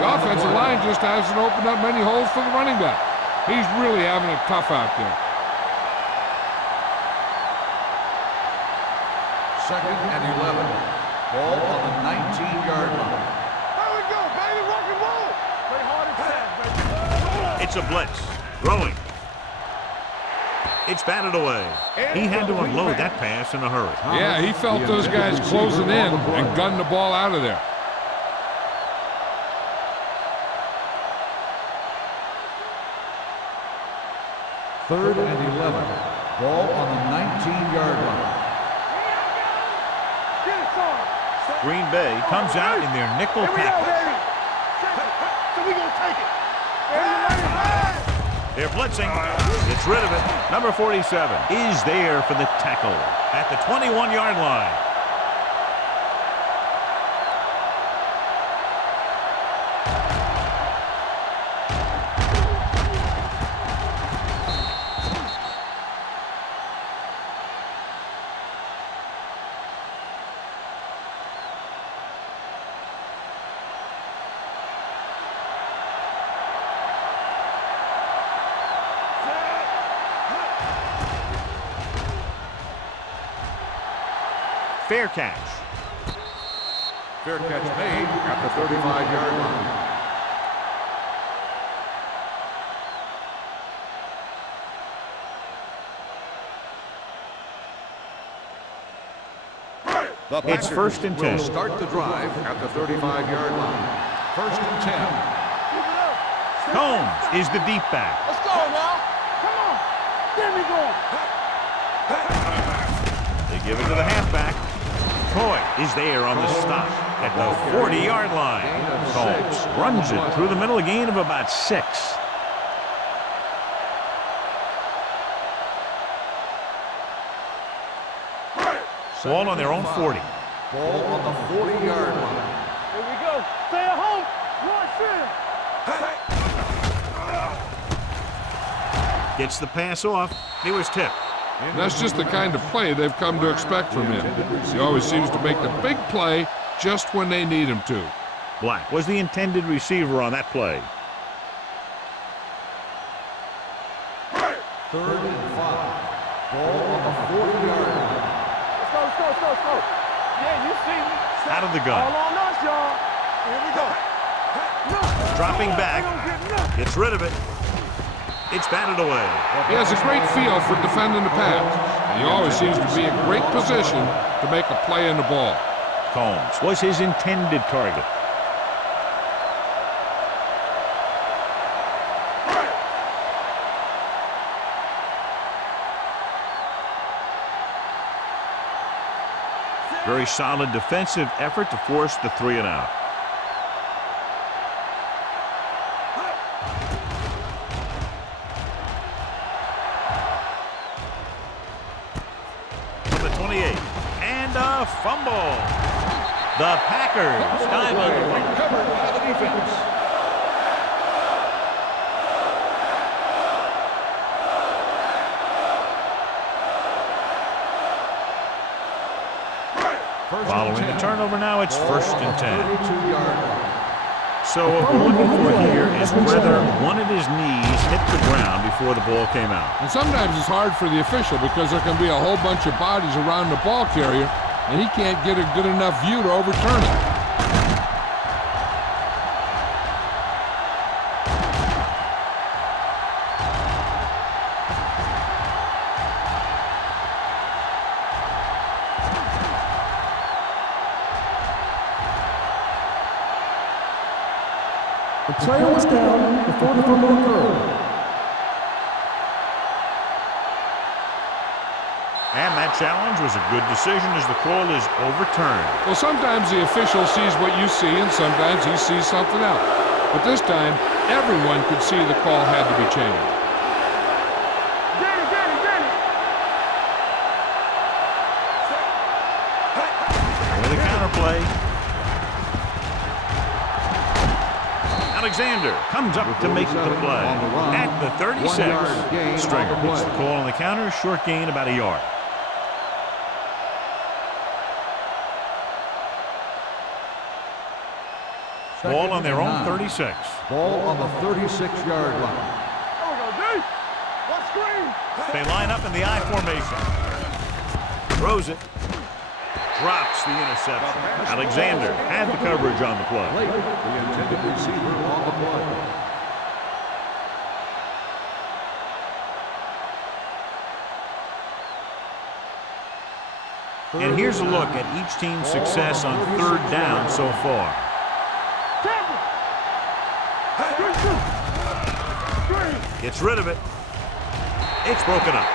The offensive line just hasn't opened up many holes for the running back. He's really having it tough out there. Second and 11. Ball on the 19-yard line. There we go, baby. Rock and roll. Play hard and fast, baby. It's a blitz. Throwing. It's batted away. He had to unload that pass in a hurry. Yeah, he felt those guys closing in and gunned the ball out of there. Third and 11. Ball on the 19-yard line. Get it, son. Green Bay comes out in their nickel Here we go, package. baby. So we gonna take it. Hey. They're blitzing. Gets rid of it. Number 47 is there for the tackle at the 21-yard line. Fair catch. Fair catch made at the 35-yard line. The It's first and 10. will start the drive at the 35-yard line. First and 10. Combs is the deep back. Let's go now. Come on. There we go. They give it to the halfback. Coy is there on the stop at the 40-yard line. Combs runs it through the middle, a gain of about 6. Ball on their own 40. Ball on the 40-yard line. Here we go. Stay at home. Launch in. Gets the pass off. He was tipped. And that's just the kind of play they've come to expect from him. He always seems to make the big play just when they need him to. Black was the intended receiver on that play. Third and 5. Ball on the 40-yard line. Let's go. Yeah, you see me. Out of the All gun. on us, y'all. Here we go. Dropping back. Gets rid of it. It's batted away. He has a great feel for defending the pass, and he always seems to be in great position to make a play in the ball. Combs was his intended target. Very solid defensive effort to force the 3 and out. From the 28, and a fumble. The Packers dive under. Recovered by the defense. Following the turnover now, it's first and 10. 32-yard line. So what we're looking for here is whether one of his knees hit the ground before the ball came out. And sometimes it's hard for the official because there can be a whole bunch of bodies around the ball carrier, and he can't get a good enough view to overturn it. The player was down before the fumble occurred. And that challenge was a good decision as the call is overturned. Well, sometimes the official sees what you see, and sometimes he sees something else. But this time, everyone could see the call had to be changed. Get it, get it, get it. With a counterplay. Alexander comes up to make the play. At the 36, Stringer puts the call on the counter, short gain about a yard. Ball on their own 36. Ball on the 36-yard line. There we go, D. One screen. They line up in the I formation. Throws it. Drops the interception. Alexander had the coverage on the play. Late, the intended receiver on the play. And here's a look at each team's success on third down so far. Gets rid of it. It's broken up.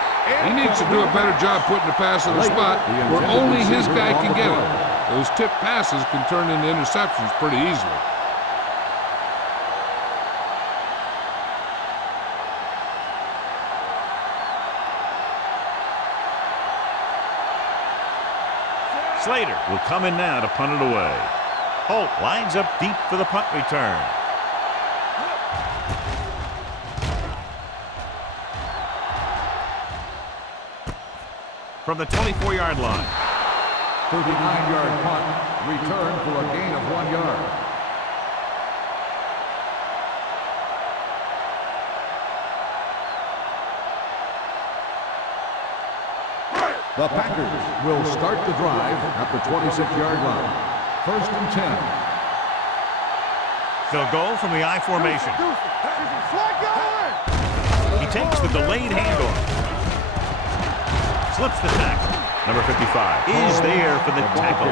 He needs to do a better job putting the pass in the spot where only his guy can get it. Those tip passes can turn into interceptions pretty easily. Slater will come in now to punt it away. Holt lines up deep for the punt return. From the 24-yard line. 39-yard punt, return for a gain of 1 yard. The Packers will start the drive at the 26-yard line. 1st and 10. They'll go from the I formation. He takes the delayed handoff. Slips the tackle. Number 55 is there for the tackle.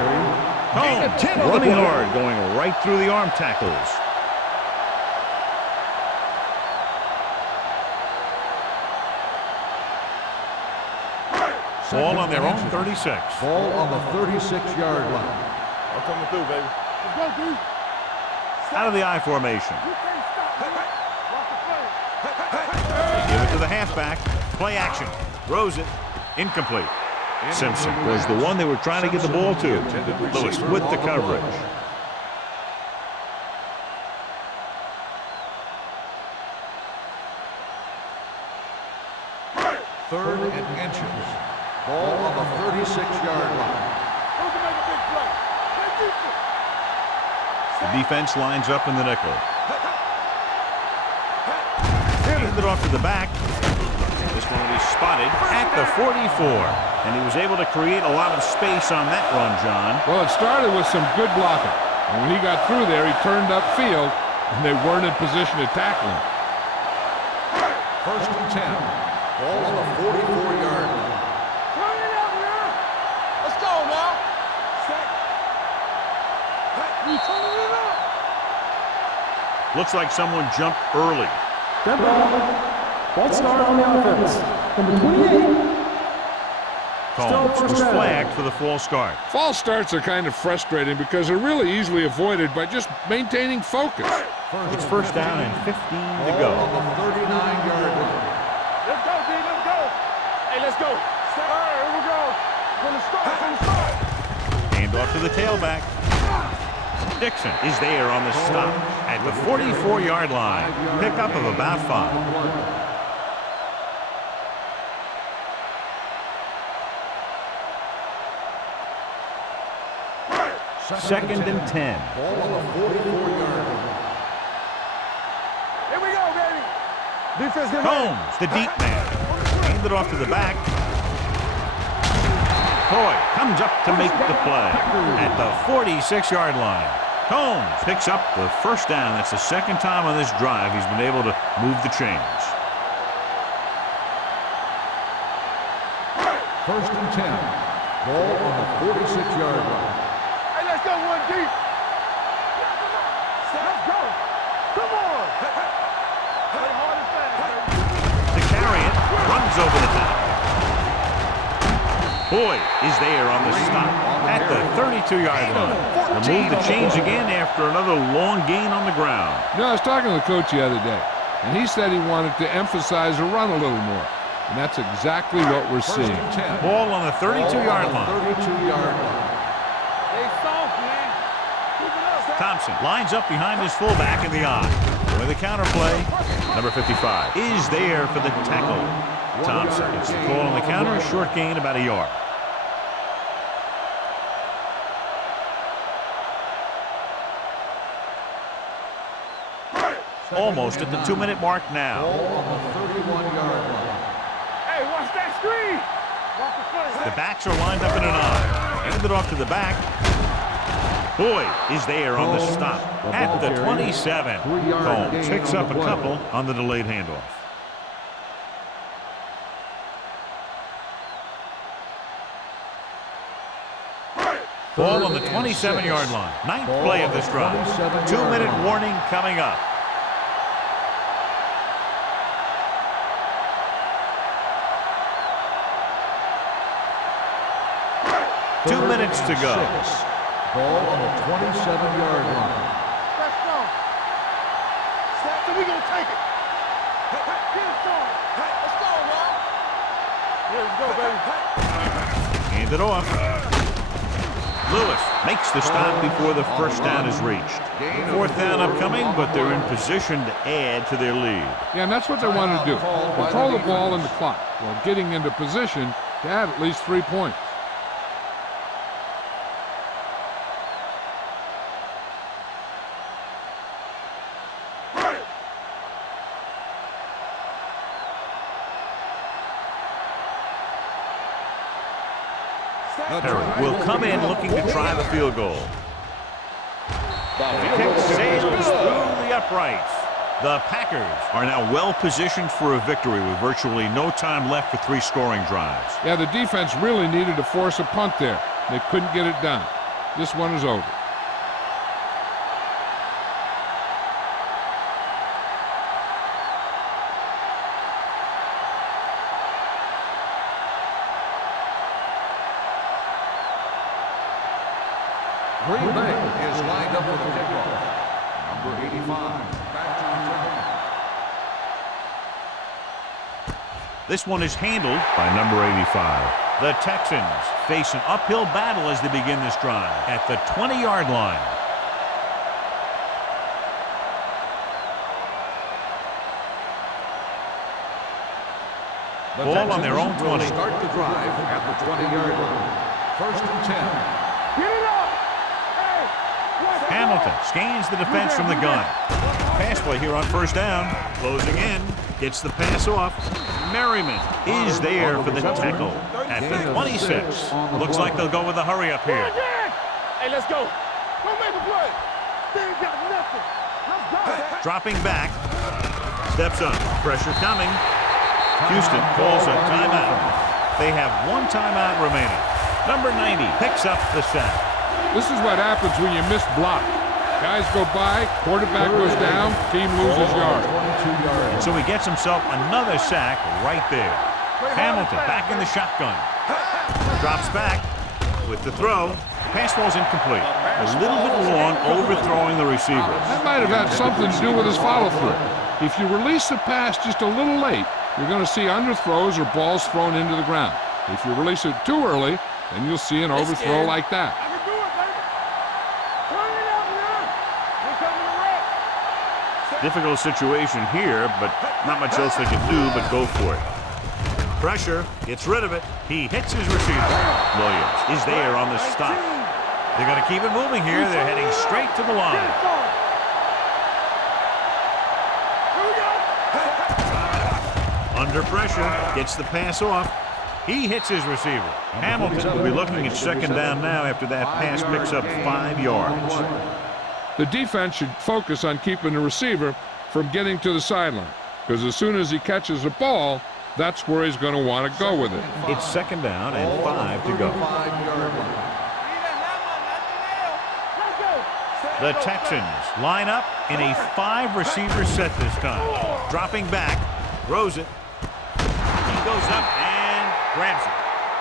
Combs running hard, going right through the arm tackles. Ball on their own 36. Ball on the 36-yard line. I'm coming through, baby. Let's go, dude. Out of the I formation. You can't stop, dude. Watch the play. They give it to the halfback. Play action. Throws it. Incomplete. Simpson was the one they were trying to get the ball to. Lewis with the coverage. Third and inches. Ball on the 36-yard line. Who can make a big play? Let's do it. The defense lines up in the nickel. Handed off to the back. This one will be spotted at the 44. And he was able to create a lot of space on that run, John. Well, it started with some good blocking. And when he got through there, he turned upfield, and they weren't in position to tackle him. 1st and 10. Ball on the 44-yard line. Turn it up, man. Let's go now. Set. We turning it up. Looks like someone jumped early. Dead ball. False start on the offense. Number 28. Combs was flagged for the false start. False starts are kind of frustrating because they're really easily avoided by just maintaining focus. It's 1st down and 15 to go. Ball on the 39-yard line. Let's go, D. Let's go. Hey, let's go. All right, here we go. From the start, from the start. Hand off to the tailback. Dixon is there on the stop at the 44-yard line. Pickup of about 5. 2nd and 10. Ball on the 44-yard line. Here we go, baby. Defense get ready. Combs, the deep man. Hand it off to the back. Coy comes up to make the play at the 46-yard line. Combs picks up the 1st down. That's the 2nd time on this drive he's been able to move the chains. 1st and 10. Ball on the 46-yard line. Hey, let's go, 1 deep. Let's go. Come on. Play hard and fast, baby. To carry it, runs over the top. Boyd is there on the stop at the 32-yard line. The move to change again after another long gain on the ground. You know, I was talking to the coach the other day, and he said he wanted to emphasize the run a little more. And that's exactly what we're seeing. Ball on the 32-yard line. 32-yard line. Stay soft, man. Keep it up. Thompson lines up behind his fullback in the eye. With the counter play, number 55 is there for the tackle. Thompson gets the call on the counter, a short gain about a yard. Almost at the 2-minute mark now. Ball on the 31-yard line. Hey, watch that screen. Watch the foot. The backs are lined up in an I. Hand it off to the back. Boyd is there on the stop at the 27. Combs picks up a couple on the delayed handoff. Ball on the 27-yard line. Ninth play of this drive. 2-minute warning coming up. Two minutes to go. Ball on the 27-yard line. Let's go. So we gonna take it. Get it started. Let's go, Rob. Here we go, baby. Hand it off. Lewis makes the stop before the first down is reached. Fourth down upcoming, but they're in position to add to their lead. Yeah, and that's what they want to do. Control the ball and the clock while getting into position to add at least 3 points. Perry will come in looking to try the field goal. The kick sails through the uprights. The Packers are now well positioned for a victory with virtually no time left for 3 scoring drives. Yeah, the defense really needed to force a punt there. They couldn't get it done. This one is over. Green Bay is lined up for the kickoff. Number 85. Back to return. This one is handled by number 85. The Texans face an uphill battle as they begin this drive at the 20-yard line. Ball on their own 20. Start the drive at the 20-yard line. First and 10. Get it up. Hey, Hamilton scans the defense from the gun. Pass play here on first down. Closing in. Gets the pass off. Merriman is there for the tackle at the 26. Looks like they'll go with a hurry up here. Hey, let's go. Don't make a play. They ain't got nothing. Let's go. Dropping back. Steps up. Pressure coming. Houston calls a timeout. They have 1 timeout remaining. Number 90 picks up the sack. This is what happens when you miss block. Guys go by, quarterback goes down, team loses yard. And so he gets himself another sack right there. Hamilton back in the shotgun. Drops back with the throw. Pass ball's incomplete. A little bit long, overthrowing the receiver. That might have had something to do with his follow-through. If you release the pass just a little late, you're going to see underthrows or balls thrown into the ground. If you release it too early, then you'll see an overthrow like that. I can do it, baby. Turn it up, man. We're coming to wreck. Difficult situation here, but not much else they can do but go for it. Pressure, gets rid of it. He hits his receiver. Williams is there on the stop. They're going to keep it moving here. They're heading straight to the line. Here we go. Under pressure, gets the pass off. He hits his receiver. Hamilton will be looking at second down now after that pass picks up 5 yards. The defense should focus on keeping the receiver from getting to the sideline, because as soon as he catches the ball, that's where he's going to want to go with it. It's second down and 5 to go. The Texans line up in a 5-receiver set this time. Dropping back, throws it. He goes up and grabs it.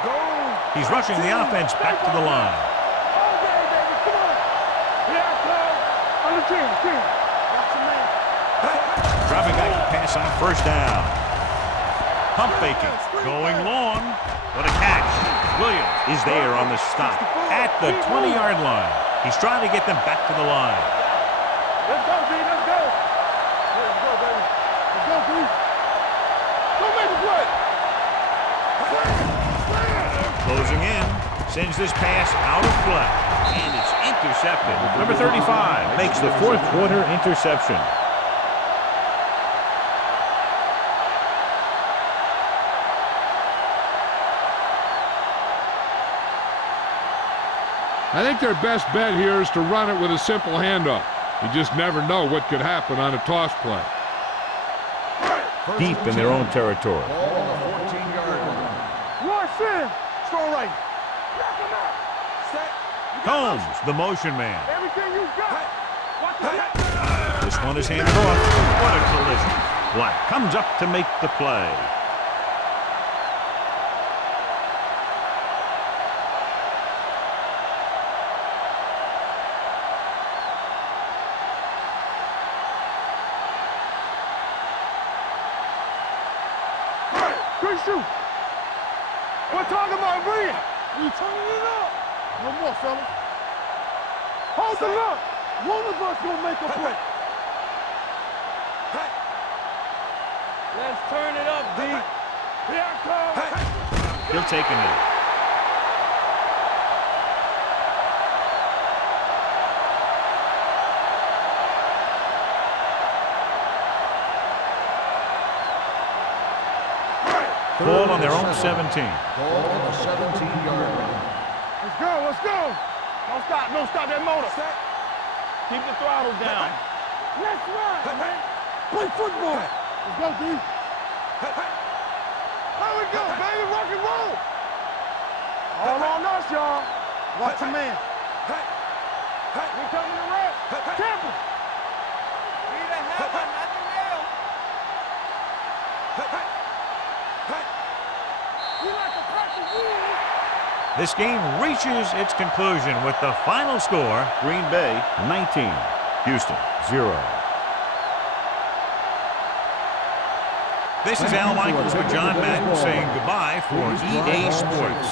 Go. He's rushing the offense back to the line. All day, baby. Come on. Here I come. On the 10. Watch your man. Dropping back to pass on first down. Pump faking. Going long. What a catch. Williams is there on the stop at the 20-yard line. He's trying to get them back to the line. Let's go, D. Let's go. Let's go, baby. Let's go, D. Go make the play. Closing in. Sends this pass out of play. And it's intercepted. Number 35 makes the fourth quarter interception. I think their best bet here is to run it with a simple handoff. You just never know what could happen on a toss play. Deep in their own territory. Ball on the 14-yard line. Rush in. Strong right. Knock him out. Set. Combs, the motion man. Everything you got. Watch it. This one is handed off. What a collision. Black comes up to make the play. Good shoot. We're talking about Brian. You turning it up. No more, fella. Hold the look. One of us gonna make a play. Let's turn it up, D. Here I come. He'll take a knee. Ball on their own 17. Ball on the 17-yard line. Let's go, let's go. Don't stop that motor. Keep the throttle down. Let's run, man. Play football. Let's go, D. There we go, baby. Rock and roll. All on us, y'all. Watch your man. We coming to rap. Temple. Need a hammer, not the nail. We like to practice wheels. This game reaches its conclusion with the final score, Green Bay 19, Houston 0. This is Al Michaels with John Madden saying goodbye for EA Sports.